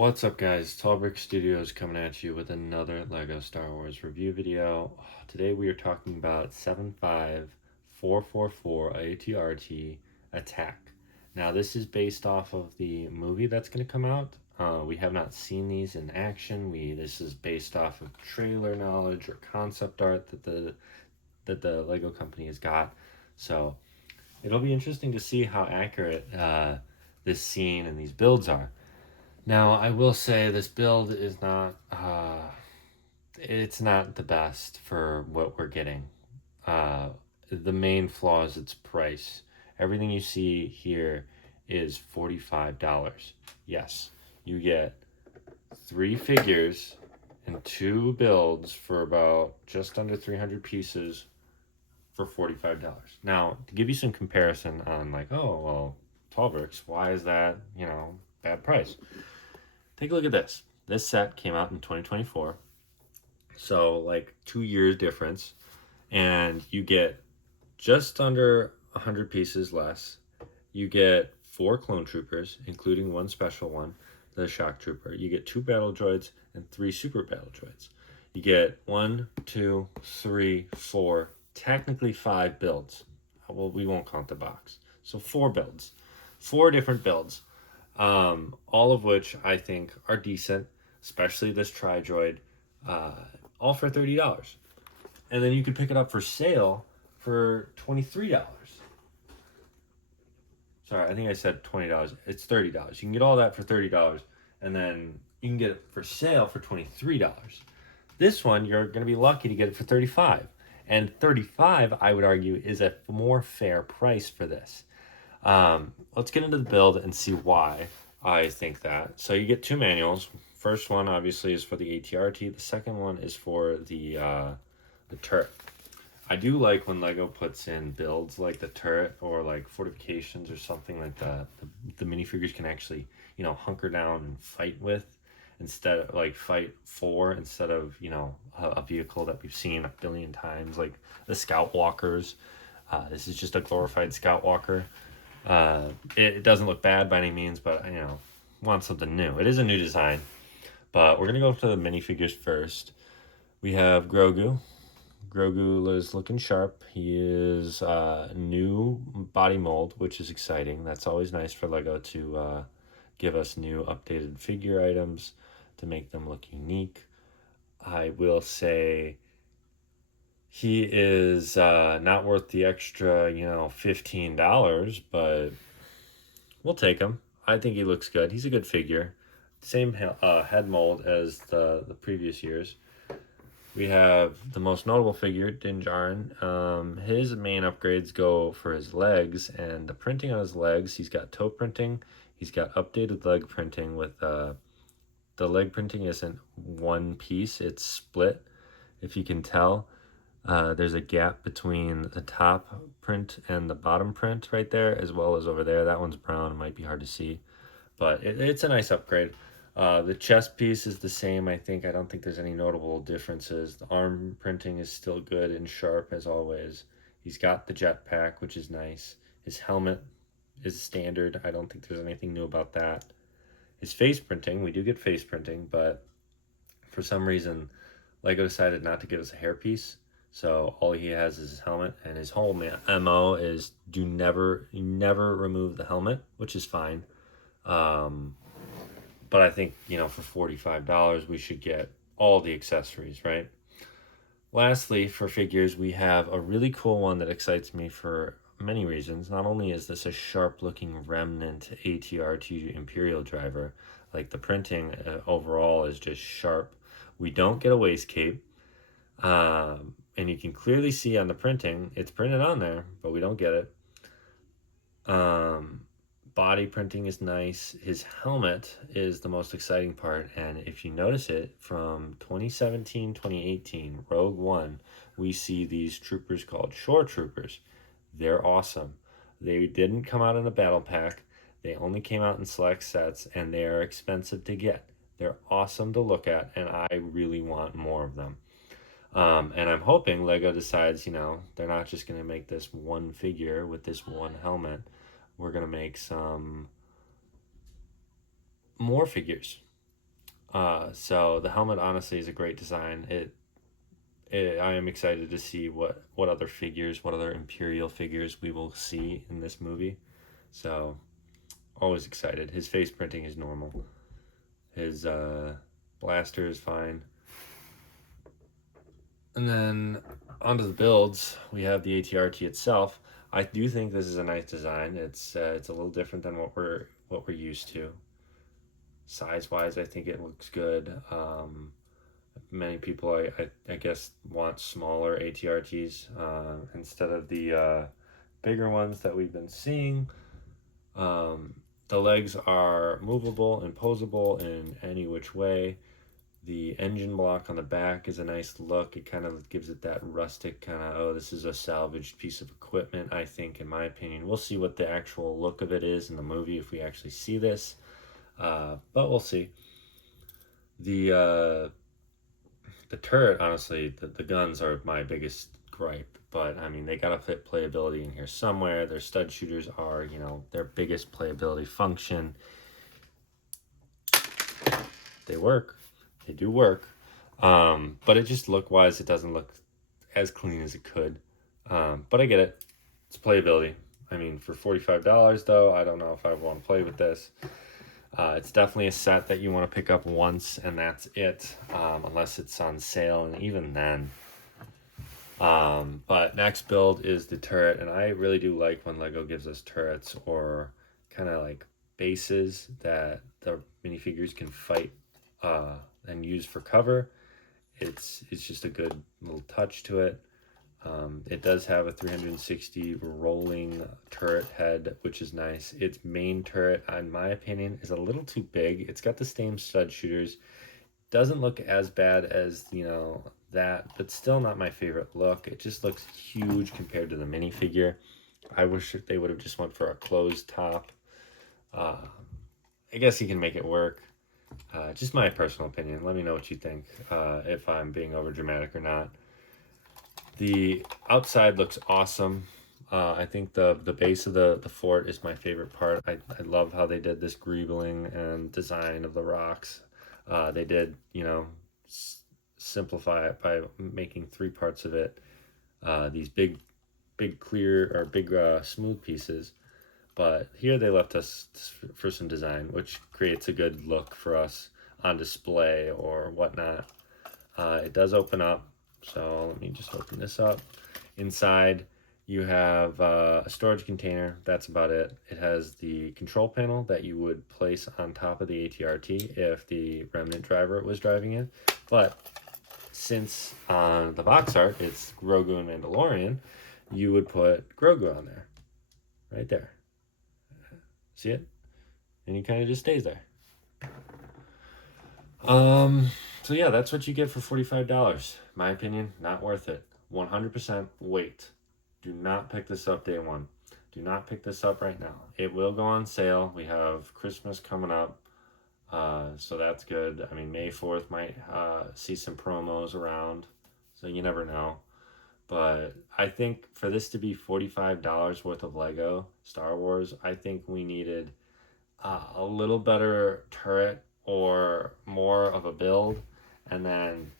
What's up, guys? Tallbrick Studios coming at you with another LEGO Star Wars review video. Today we are talking about 75444 ATRT Attack. Now this is based off of the movie that's going to come out. We have not seen these in action. This is based off of trailer knowledge or concept art that the LEGO company has got. So it'll be interesting to see how accurate this scene and these builds are. Now, I will say this build is not, it's not the best for what we're getting. Uh, the main flaw is its price. Everything you see here is $45. Yes, you get 3 figures and 2 builds for about just under 300 pieces for $45. Now, to give you some comparison on like, oh, well, 12 bricks, why is that, bad price? Take a look at this. This set came out in 2024. So like 2 years difference. And you get just under 100 pieces less. You get 4 clone troopers, including one special one, the shock trooper. You get 2 battle droids and 3 super battle droids. You get 1, 2, 3, 4, technically 5 builds. Well, we won't count the box. So 4 builds. 4 different builds. All of which I think are decent, especially this Tri-Droid, all for $30. And then you could pick it up for sale for $23. Sorry, I think I said $20. It's $30. You can get all that for $30, and then you can get it for sale for $23. This one, you're going to be lucky to get it for $35. And $35, I would argue, is a more fair price for this. Let's get into the build and see why I think that. So you get 2 manuals. First one obviously is for the ATRT. The second one is for the turret. I do like when LEGO puts in builds like the turret or like fortifications or something like that. The minifigures can actually, hunker down and fight with instead of like fight for instead of, a vehicle that we've seen a billion times like the Scout Walkers. This is just a glorified Scout Walker. It doesn't look bad by any means, but want something new. It is a new design, but we're gonna go to the minifigures first. We have Grogu. Grogu is looking sharp. He is new body mold, which is exciting. That's always nice for LEGO to give us new updated figure items to make them look unique. I will say he is not worth the extra, $15, but we'll take him. I think he looks good. He's a good figure. Same head mold as the previous years. We have the most notable figure, Din Djarin. His main upgrades go for his legs and the printing on his legs. He's got toe printing. He's got updated leg printing with the leg printing isn't one piece. It's split, if you can tell. There's a gap between the top print and the bottom print right there, as well as over there. That one's brown. It might be hard to see, but it's a nice upgrade. The chest piece is the same, I think. I don't think there's any notable differences. The arm printing is still good and sharp as always. He's got the jetpack, which is nice. His helmet is standard. I don't think there's anything new about that. His face printing, we do get face printing, but for some reason, LEGO decided not to give us a hairpiece. So all he has is his helmet, and his whole MO is never remove the helmet, which is fine. But I think, for $45, we should get all the accessories, right? Lastly, for figures, we have a really cool one that excites me for many reasons. Not only is this a sharp-looking remnant ATRT Imperial driver, like the printing overall is just sharp. We don't get a waist cape. And you can clearly see on the printing, it's printed on there, but we don't get it. Body printing is nice. His helmet is the most exciting part, and if you notice it, from 2017, 2018, Rogue One, we see these troopers called Shore Troopers. They're awesome. They didn't come out in a battle pack. They only came out in select sets, and they are expensive to get. They're awesome to look at, and I really want more of them. And I'm hoping LEGO decides, they're not just going to make this one figure with this one helmet. We're going to make some more figures. So the helmet honestly is a great design. I am excited to see what other figures, what other Imperial figures we will see in this movie. So always excited. His face printing is normal. His blaster is fine. And then onto the builds, we have the ATRT itself. I do think this is a nice design. It's a little different than what we're used to. Size wise, I think it looks good. Many people, I guess, want smaller ATRTs instead of the bigger ones that we've been seeing. The legs are movable and posable in any which way. The engine block on the back is a nice look. It kind of gives it that rustic kind of, oh, this is a salvaged piece of equipment, I think, in my opinion. We'll see what the actual look of it is in the movie if we actually see this. But we'll see. The turret, honestly, the guns are my biggest gripe. But, I mean, they got to fit playability in here somewhere. Their stud shooters are, their biggest playability function. They work. They do work. But it just look-wise, it doesn't look as clean as it could. But I get it. It's playability. I mean, for $45, though, I don't know if I want to play with this. It's definitely a set that you want to pick up once, and that's it, unless it's on sale, and even then. But next build is the turret, and I really do like when LEGO gives us turrets or kind of like bases that the minifigures can fight and use for cover. It's just a good little touch to it. It does have a 360 rolling turret head, which is nice. Its main turret, in my opinion, is a little too big. It's got the same stud shooters. Doesn't look as bad as, that, but still not my favorite look. It just looks huge compared to the minifigure. I wish they would have just went for a closed top. I guess you can make it work. Just my personal opinion. Let me know what you think, if I'm being over dramatic or not. The outside looks awesome. I think the base of the fort is my favorite part. I love how they did this greebling and design of the rocks. They did, simplify it by making 3 parts of it. These big clear or big smooth pieces. But here they left us for some design, which creates a good look for us on display or whatnot. It does open up. So let me just open this up. Inside, you have a storage container. That's about it. It has the control panel that you would place on top of the ATRT if the Remnant driver was driving it. But since on the box art it's Grogu and Mandalorian, you would put Grogu on there. Right there. See it? And he kind of just stays there. So yeah, that's what you get for $45. My opinion, not worth it. 100% wait. Do not pick this up day one. Do not pick this up right now. It will go on sale. We have Christmas coming up. So that's good. I mean, May 4th might see some promos around. So you never know. But I think for this to be $45 worth of Lego Star Wars, I think we needed a little better turret or more of a build. And then,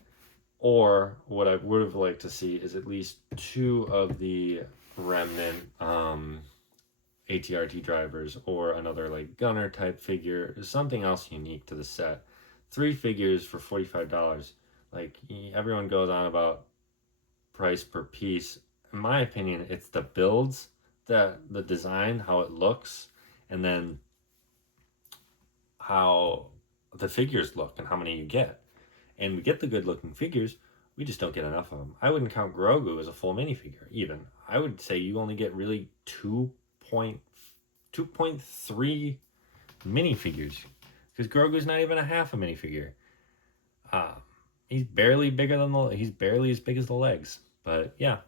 or what I would have liked to see is at least 2 of the Remnant ATRT drivers or another like gunner type figure, something else unique to the set. 3 figures for $45. Like, everyone goes on about price per piece. In my opinion, it's the builds, the design, how it looks, and then how the figures look and how many you get. And we get the good looking figures, we just don't get enough of them. I wouldn't count Grogu as a full minifigure even. I would say you only get really 2.3 minifigures, because Grogu's not even a half a minifigure. He's barely he's barely as big as the legs. But yeah,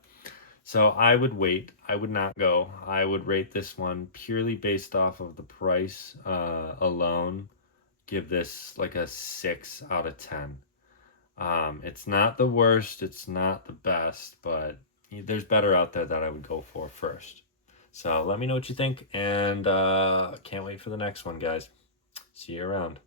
so I would wait. I would not go. I would rate this one purely based off of the price alone. Give this like a 6 out of 10. It's not the worst. It's not the best, but there's better out there that I would go for first. So let me know what you think, and can't wait for the next one, guys. See you around.